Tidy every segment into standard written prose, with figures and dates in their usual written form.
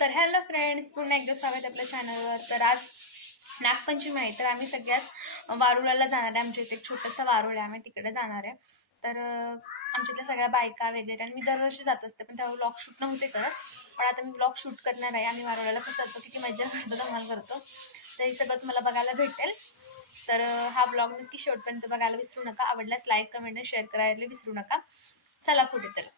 तर hello friends, पुन्हा एकदा स्वागत आहे आपल्या चॅनलवर. तर आज नागपंचमी आहे, तर आम्ही सगळ्यात वारुळाला जाणार आहे. आमच्या इथे एक छोटासा वारुळ आहे, आम्ही तिकडे जाणार आहे. तर आमच्यातल्या सगळ्या बायका वगैरे, आणि मी दरवर्षी जात असते, पण तेव्हा ब्लॉग शूट नव्हते करत. पण आता मी ब्लॉग शूट करणार आहे. आम्ही वारुळाला कसं जातो, किती मजा करतो, धमाल करतो, तर हे सगळं तुम्हाला बघायला भेटेल. तर हा ब्लॉग नक्की शेवटपर्यंत बघायला विसरू नका. आवडल्यास लाईक, कमेंट आणि शेअर करायला विसरू नका. चला पुढे. तर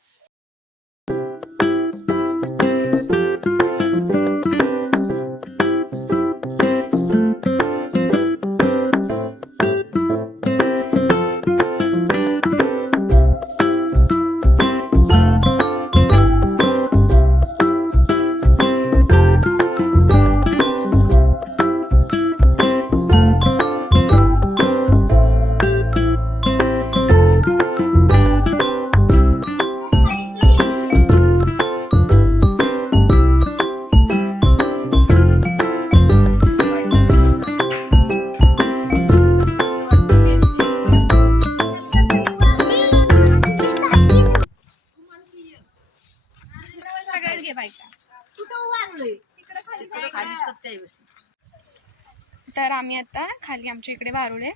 तर आम्ही आता खाली आमच्या इकडे वारुळे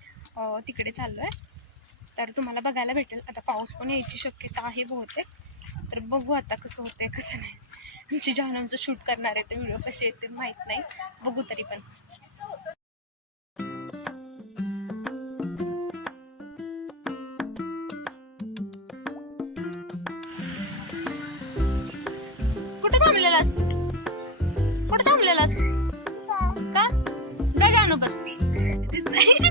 तिकडे चाललोय. तर तुम्हाला बघायला भेटेल. आता पाऊस पण यायची शक्यता आहे बहुतेक. तर बघू आता कसं होतंय कसं नाही. आमची जानमचं शूट करणार आहे, तर व्हिडिओ कसे येतील माहित नाही, बघू तरी पण. कुठे थांबलेलास? कुठे थांबलेलास? का जा जानू पण दिसतंय.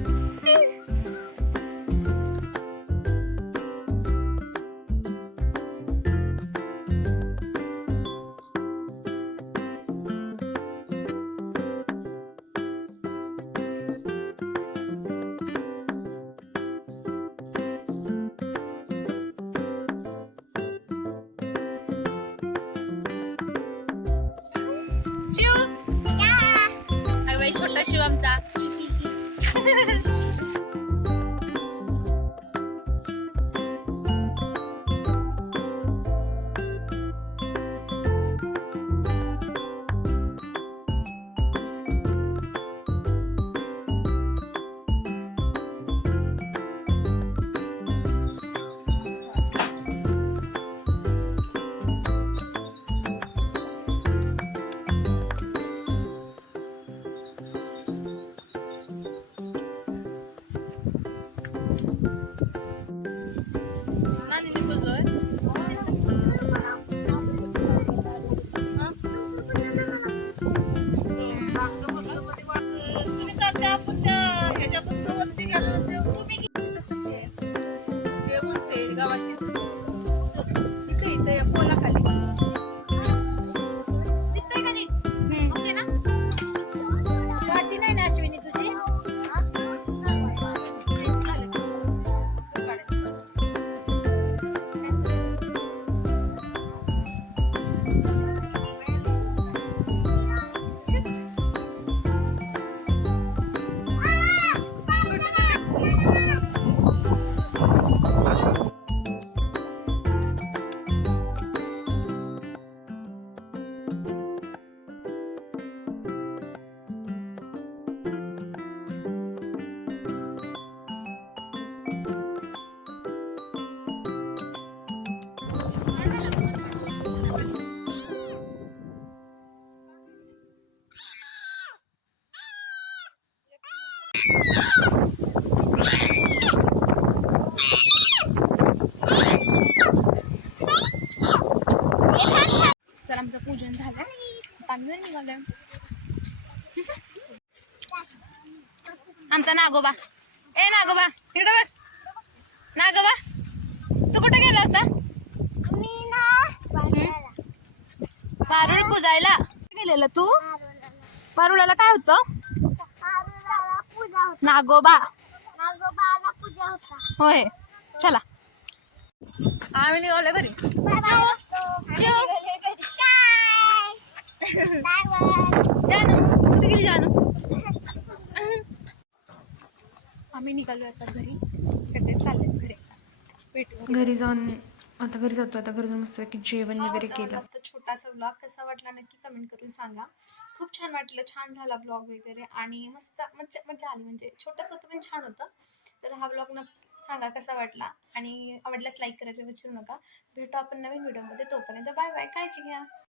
शिव अगं बाई, छोटा शिव आमचा. तर आमचं पूजन झालं, आता आम्ही घरी निघालोय. आमचा नागोबा, ए नागोबा इकडे बघ. नागोबा, तू कुठे गेला होता? वारुळ पुजायला गेलेला तू? वारुळाला काय होतं? नागोबा. होय, चला आम्ही निघालो घरी. जानू कुठे गेली? जानू आम्ही निघालो आता घरी, सगळे चालले घरी. भेटू घरी जाऊन आता घरी जातो. आता घरी जाऊन मस्त की जेवण वगैरे केलं. सकाळचा व्लॉग कसा वाटला नक्की कमेंट करून सांगा. खूप छान वाटलं, छान झाला व्लॉग वगैरे आणि मस्त मज्जा मज्जा आली, म्हणजे छोटंसं होतं पण छान होतं. तर हा व्लॉग नक्की सांगा कसा वाटला आणि आवडल्यास लाईक करायला विसरू नका. भेटू आपण नवीन व्हिडिओमध्ये, तोपर्यंत बाय बाय, काळजी घ्या.